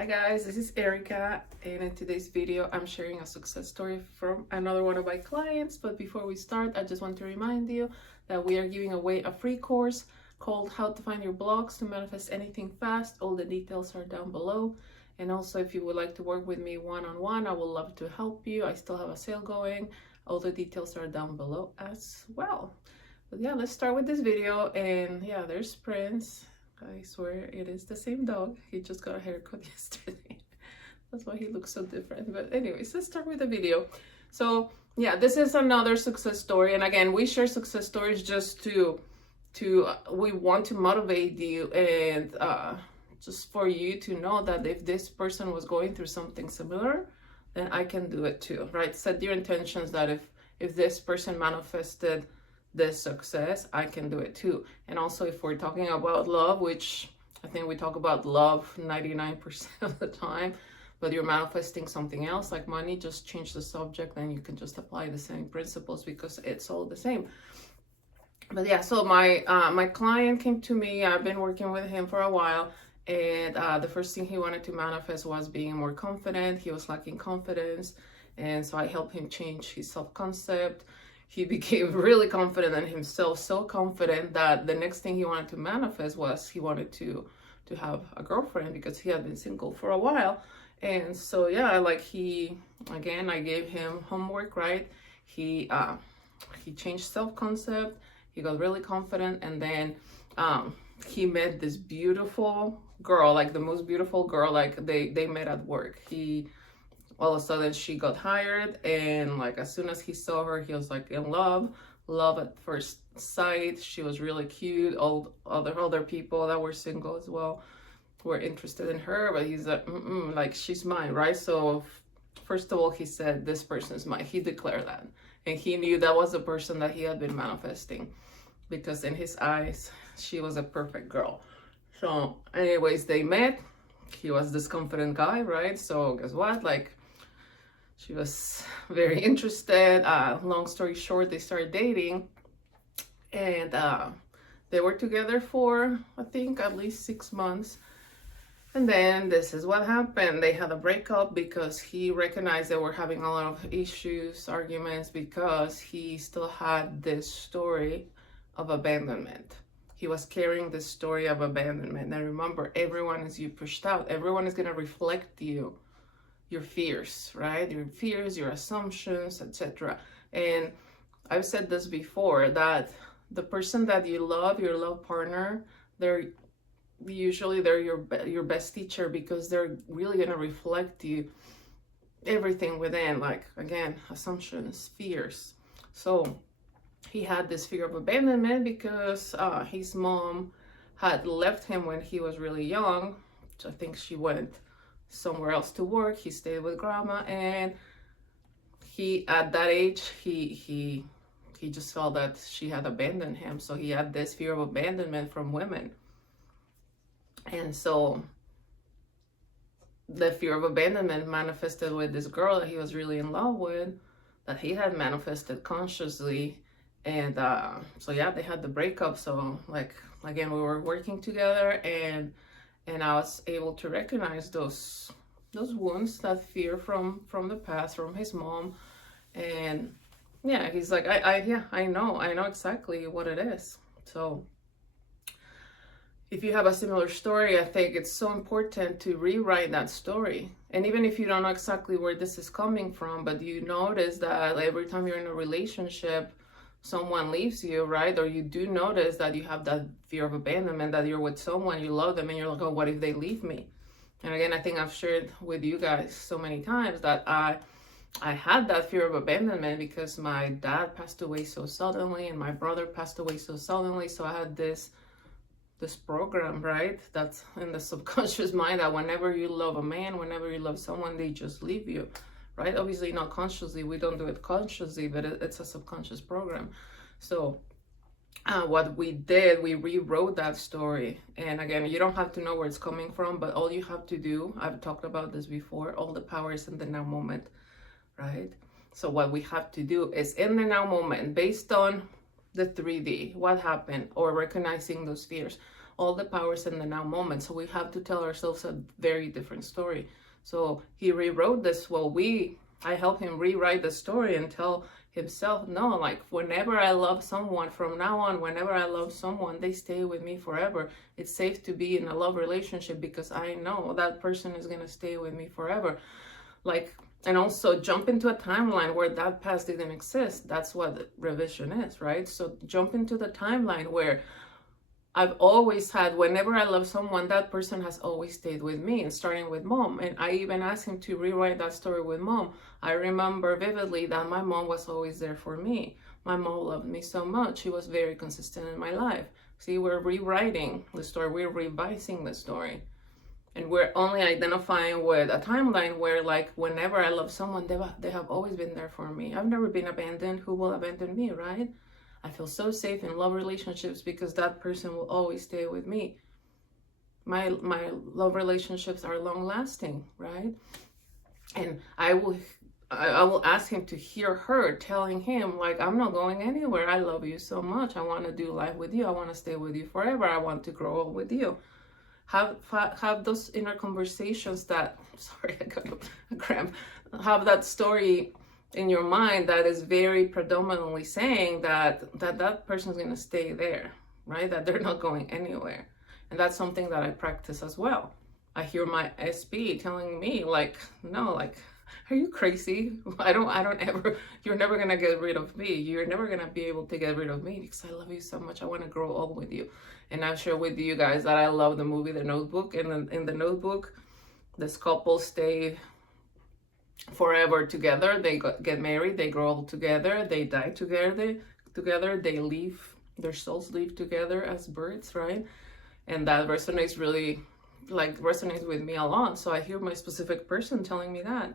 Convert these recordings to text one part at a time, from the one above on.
Hi guys, this is Erika, and in today's video I'm sharing a success story from another one of my clients. But before we start, I just want to remind you that we are giving away a free course called How to Find Your Blocks to Manifest Anything Fast. All the details are down below. And also, if you would like to work with me one-on-one, I would love to help you. I still have a sale going. All the details are down below as well. But yeah, let's start with this video. And yeah, there's Prince. I swear it is the same dog. He just got a haircut yesterday. That's why he looks so different. But anyways, let's start with the video. So yeah, this is another success story. And again, we share success stories just we want to motivate you and just for you to know that if this person was going through something similar, then I can do it too, right? Set your intentions that if this person manifested this success, I can do it too. And also, if we're talking about love, which I think we talk about love 99% of the time, but you're manifesting something else like money, just change the subject and you can just apply the same principles because it's all the same. But yeah, so my client came to me. I've been working with him for a while, and the first thing he wanted to manifest was being more confident. He was lacking confidence, and so I helped him change his self-concept. He became really confident in himself, so confident that the next thing he wanted to manifest was he wanted to have a girlfriend because he had been single for a while. And so yeah, like I gave him homework, right? He changed self-concept. He got really confident, and then he met this beautiful girl, like the most beautiful girl. Like they met at work. All of a sudden she got hired, and like as soon as he saw her, he was like in love at first sight. She was really cute. All other people that were single as well were interested in her, but he's like, like she's mine, right? So first of all, he said, this person is mine. He declared that, and he knew that was the person that he had been manifesting, because in his eyes she was a perfect girl. So anyways, they met. He was this confident guy, right? So guess what, like she was very interested. Long story short, they started dating, and they were together for I think at least 6 months. And then this is what happened. They had a breakup because he recognized they were having a lot of issues, arguments, because he still had this story of abandonment. He was carrying this story of abandonment. And remember, everyone is you pushed out. Everyone is going to reflect you, your fears, right? Your fears, your assumptions, etc. And I've said this before, that the person that you love, your love partner, they're your best teacher, because they're really going to reflect you everything within, like again, assumptions, fears. So he had this fear of abandonment because his mom had left him when he was really young. So I think she went somewhere else to work. He stayed with grandma, and he at that age he just felt that she had abandoned him. So he had this fear of abandonment from women. And so the fear of abandonment manifested with this girl that he was really in love with, that he had manifested consciously. And so yeah, they had the breakup. So like again, we were working together, and I was able to recognize those wounds, that fear from the past, from his mom. And yeah, he's like, I know exactly what it is. So if you have a similar story, I think it's so important to rewrite that story. And even if you don't know exactly where this is coming from, but you notice that every time you're in a relationship, someone leaves you, right? Or you do notice that you have that fear of abandonment, that you're with someone, you love them, and you're like, oh, what if they leave me? And again, I think I've shared with you guys so many times that I had that fear of abandonment because my dad passed away so suddenly, and my brother passed away so suddenly. So I had this program, right, that's in the subconscious mind, that whenever you love a man, whenever you love someone, they just leave you, right? Obviously not consciously, we don't do it consciously, but it's a subconscious program. So what we did, we rewrote that story. And again, you don't have to know where it's coming from, but all you have to do, I've talked about this before, all the power is in the now moment, right? So what we have to do is in the now moment, based on the 3D, what happened, or recognizing those fears. all the powers in the now moment. So we have to tell ourselves a very different story. So he rewrote this. I help him rewrite the story and tell himself, no, like whenever I love someone from now on, whenever I love someone, they stay with me forever. It's safe to be in a love relationship because I know that person is going to stay with me forever. Like, and also jump into a timeline where that past didn't exist. That's what revision is, right? So jump into the timeline where I've always had, whenever I love someone, that person has always stayed with me, and starting with mom. And I even asked him to rewrite that story with mom. I remember vividly that my mom was always there for me. My mom loved me so much. She was very consistent in my life. See, we're rewriting the story. We're revising the story. And we're only identifying with a timeline where, like, whenever I love someone, they have always been there for me. I've never been abandoned. Who will abandon me, right? I feel so safe in love relationships because that person will always stay with me. My love relationships are long lasting, right? And I will ask him to hear her telling him, like, I'm not going anywhere. I love you so much. I want to do life with you. I want to stay with you forever. I want to grow up with you. Have those inner conversations that, sorry, I got a cramp. Have that story in your mind that is very predominantly saying that person's going to stay there, right? That they're not going anywhere. And that's something that I practice as well. I hear my SP telling me, like, no, like, are you crazy? I don't ever, you're never going to get rid of me. You're never going to be able to get rid of me because I love you so much. I want to grow old with you. And I've shared with you guys that I love the movie The Notebook. And in The Notebook, this couple stay forever together. They get married, they grow old together, they die together, they leave, their souls leave together as birds, right? And that resonates with me a lot. So I hear my specific person telling me that,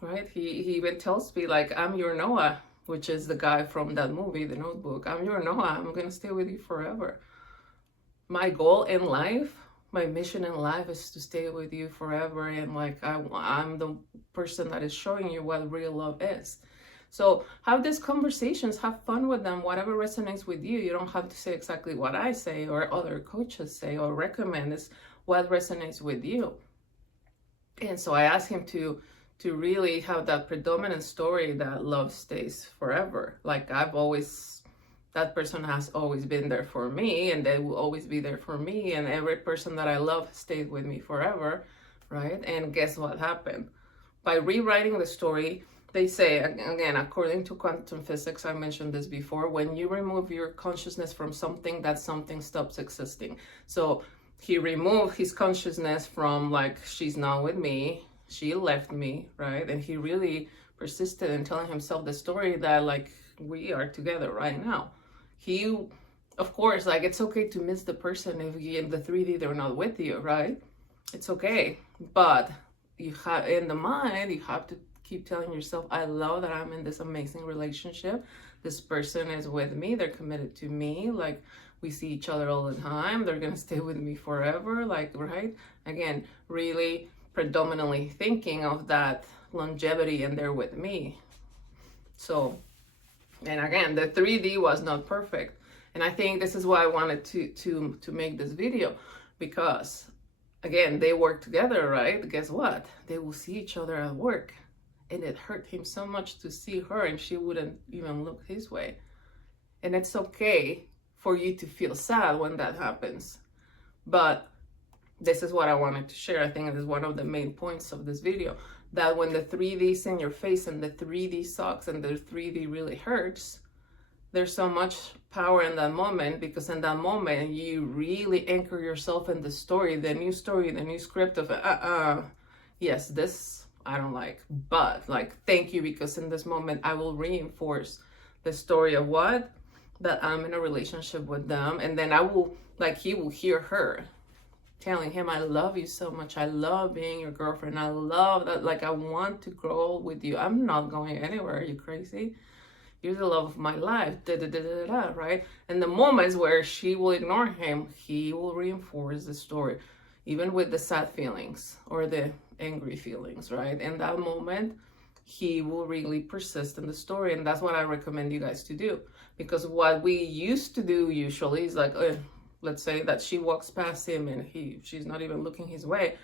right? He even tells me, like, I'm your Noah, which is the guy from that movie, The Notebook. I'm your Noah. I'm gonna stay with you forever. My goal in life, my mission in life is to stay with you forever. And like, I'm the person that is showing you what real love is. So have these conversations, have fun with them, whatever resonates with you. You don't have to say exactly what I say or other coaches say or recommend. It's what resonates with you. And so I asked him to really have that predominant story that love stays forever. Like, that person has always been there for me, and they will always be there for me, and every person that I love stayed with me forever, right? And guess what happened? By rewriting the story, they say, again, according to quantum physics, I mentioned this before, when you remove your consciousness from something, that something stops existing. So he removed his consciousness from, like, she's not with me, she left me, right? And he really persisted in telling himself the story that, like, we are together right now. He, of course, like, it's okay to miss the person if in the 3D they're not with you, right? It's okay. But you have, in the mind, you have to keep telling yourself, I love that I'm in this amazing relationship. This person is with me. They're committed to me. Like, we see each other all the time. They're going to stay with me forever. Like, right? Again, really predominantly thinking of that longevity and they're with me. So, and again, the 3D was not perfect. And I think this is why I wanted to make this video, because again, they work together, right? Guess what? They will see each other at work. And it hurt him so much to see her and she wouldn't even look his way. And it's okay for you to feel sad when that happens. But this is what I wanted to share. I think it is one of the main points of this video, that when the 3D's in your face and the 3D sucks and the 3D really hurts, there's so much power in that moment, because in that moment you really anchor yourself in the story, the new script of yes, this I don't like, but like, thank you, because in this moment I will reinforce the story of what, that I'm in a relationship with them. And then I will, like, he will hear her telling him, I love you so much. I love being your girlfriend. I love that. Like, I want to grow with you. I'm not going anywhere. Are you crazy? You're the love of my life. Right? And the moments where she will ignore him, he will reinforce the story, even with the sad feelings or the angry feelings, right? In that moment, he will really persist in the story. And that's what I recommend you guys to do. Because what we used to do usually is like, let's say that she walks past him and she's not even looking his way.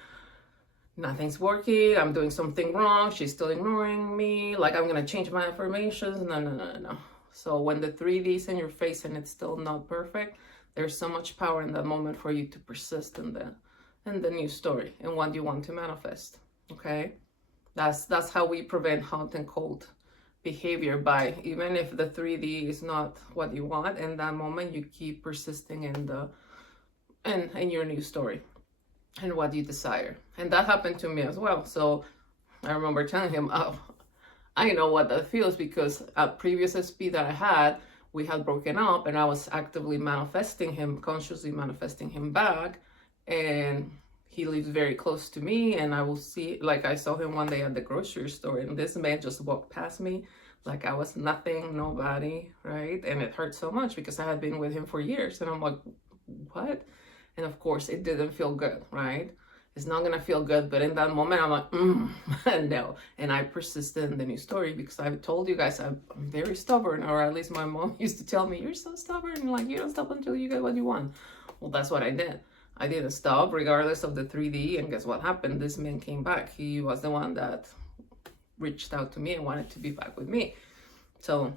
Nothing's working. I'm doing something wrong. She's still ignoring me. Like, I'm gonna change my affirmations. No. So when the 3D's in your face and it's still not perfect, there's so much power in that moment for you to persist in the new story and what you want to manifest. Okay, that's how we prevent hot and cold behavior, by even if the 3D is not what you want in that moment, you keep persisting in your new story and what you desire. And that happened to me as well. So I remember telling him, oh, I know what that feels, because at previous SP that I had, we had broken up and I was actively manifesting him, consciously manifesting him back. And he lives very close to me, and I will see, like, I saw him one day at the grocery store, and this man just walked past me like I was nothing, nobody, right? And it hurt so much because I had been with him for years, and I'm like, what? And of course, it didn't feel good, right? It's not gonna feel good, but in that moment, I'm like, no. And I persisted in the new story because I've told you guys I'm very stubborn, or at least my mom used to tell me, you're so stubborn, like, you don't stop until you get what you want. Well, that's what I did. I didn't stop regardless of the 3D, and guess what happened? This man came back. He was the one that reached out to me and wanted to be back with me. So,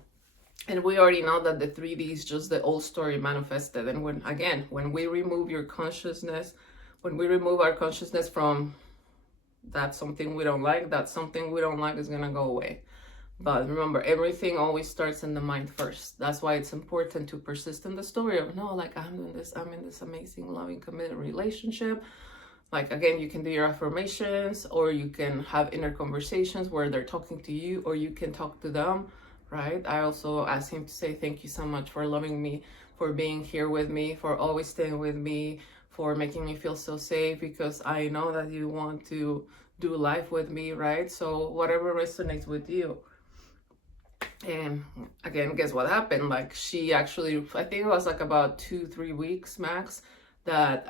and we already know that the 3D is just the old story manifested. And when we remove your consciousness, when we remove our consciousness from that's something we don't like, that something we don't like is gonna go away. But remember, everything always starts in the mind first. That's why it's important to persist in the story of, no, like, I'm in this amazing, loving, committed relationship. Like, again, you can do your affirmations, or you can have inner conversations where they're talking to you, or you can talk to them, right? I also asked him to say, thank you so much for loving me, for being here with me, for always staying with me, for making me feel so safe, because I know that you want to do life with me, right? So whatever resonates with you. And again, guess what happened? Like, she actually, I think it was like about 2-3 weeks max, that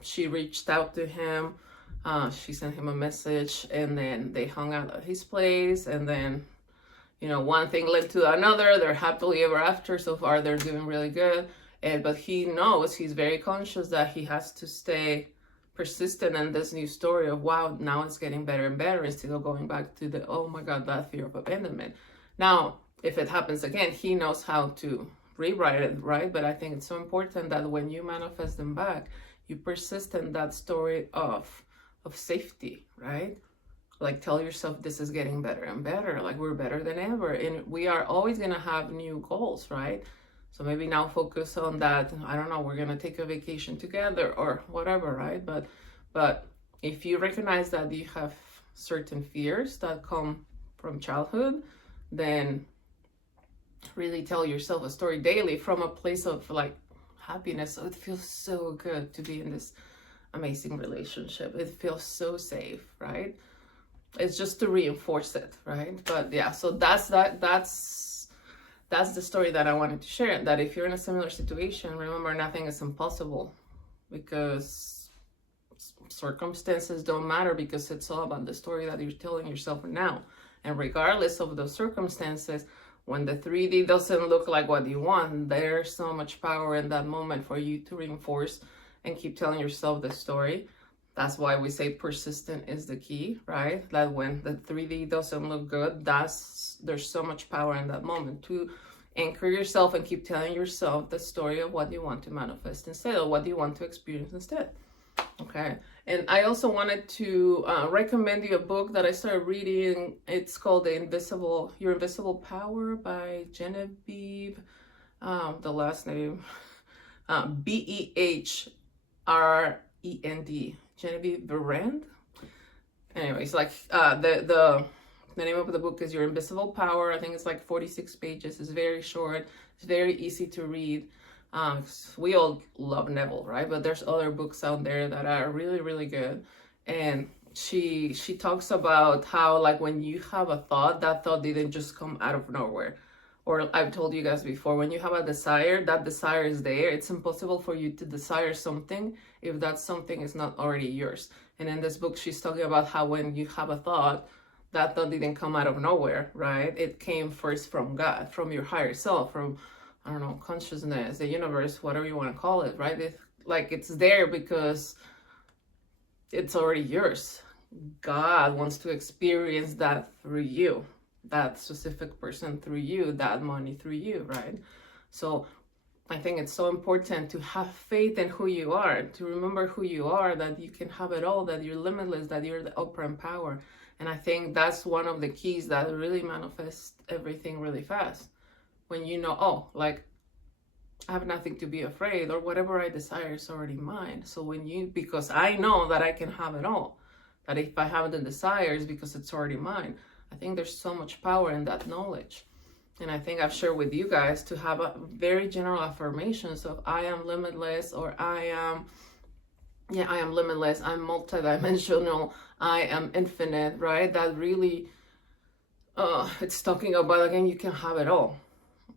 she reached out to him. She sent him a message, and then they hung out at his place. And then, you know, one thing led to another. They're happily ever after. So far, they're doing really good. But he knows, he's very conscious that he has to stay persistent in this new story of, wow, now it's getting better and better, instead of going back to the, oh my God, that fear of abandonment. Now, if it happens again, he knows how to rewrite it, right? But I think it's so important that when you manifest them back, you persist in that story of safety, right? Like, tell yourself, this is getting better and better. Like, we're better than ever. And we are always going to have new goals, right? So maybe now focus on that. I don't know, we're going to take a vacation together or whatever, right? But if you recognize that you have certain fears that come from childhood, then really tell yourself a story daily from a place of, like, happiness. So it feels so good to be in this amazing relationship. It feels so safe, right? It's just to reinforce it, right? But yeah, so that's the story that I wanted to share. That if you're in a similar situation, remember, nothing is impossible, because circumstances don't matter, because it's all about the story that you're telling yourself now. And regardless of those circumstances, when the 3D doesn't look like what you want, there's so much power in that moment for you to reinforce and keep telling yourself the story. That's why we say persistent is the key, right? That when the 3D doesn't look good, there's so much power in that moment to anchor yourself and keep telling yourself the story of what you want to manifest instead, of what you want to experience instead. Okay. And I also wanted to recommend you a book that I started reading. It's called Your Invisible Power by Genevieve, the last name, Behrend, Genevieve Berend. Anyways, like, the name of the book is Your Invisible Power. I think it's like 46 pages. It's very short. It's very easy to read. We all love Neville, right? But there's other books out there that are really, really good. And she talks about how, like, when you have a thought, that thought didn't just come out of nowhere. Or I've told you guys before, when you have a desire, that desire is there. It's impossible for you to desire something if that something is not already yours. And in this book, she's talking about how when you have a thought, that thought didn't come out of nowhere, right? It came first from God, from your higher self, from I don't know, consciousness, the universe, whatever you want to call it, right? It's there because it's already yours. God wants to experience that through you, that specific person through you, that money through you, right? So I think it's so important to have faith in who you are, to remember who you are, that you can have it all, that you're limitless, that you're the operant power. And I think that's one of the keys that really manifests everything really fast. When you know, oh, like, I have nothing to be afraid, or whatever I desire is already mine. So because I know that I can have it all, that if I have the desires because it's already mine, I think there's so much power in that knowledge. And I think I've shared with you guys to have a very general affirmations of I am limitless, or I am limitless, I'm multidimensional, I am infinite, right? That really, it's talking about, again, you can have it all.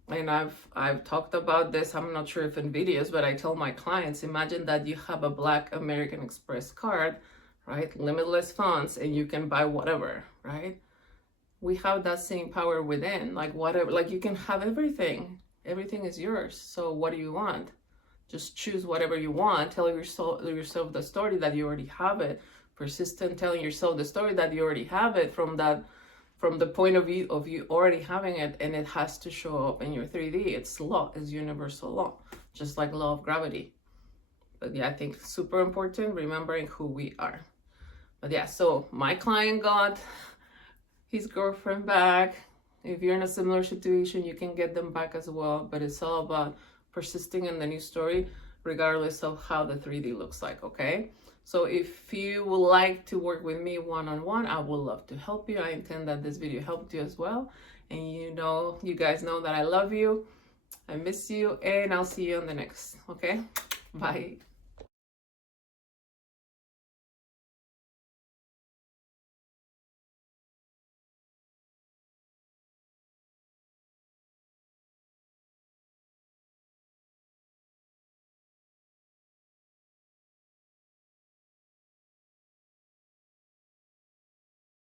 And I've talked about this, I'm not sure if in videos, but I tell my clients, imagine that you have a Black American Express card, right? Limitless funds, and you can buy whatever, right? We have that same power within, like whatever, like you can have everything. Everything is yours. So what do you want? Just choose whatever you want. Tell yourself the story that you already have it. Persistent telling yourself the story that you already have it from the point of view of you already having it, and it has to show up in your 3D. It's law, it's universal law, just like law of gravity. But yeah, I think super important, remembering who we are. But yeah, so my client got his girlfriend back. If you're in a similar situation, you can get them back as well. But it's all about persisting in the new story, regardless of how the 3D looks like, okay? So if you would like to work with me one-on-one, I would love to help you. I intend that this video helped you as well. And you guys know that I love you, I miss you, and I'll see you on the next, okay? Bye.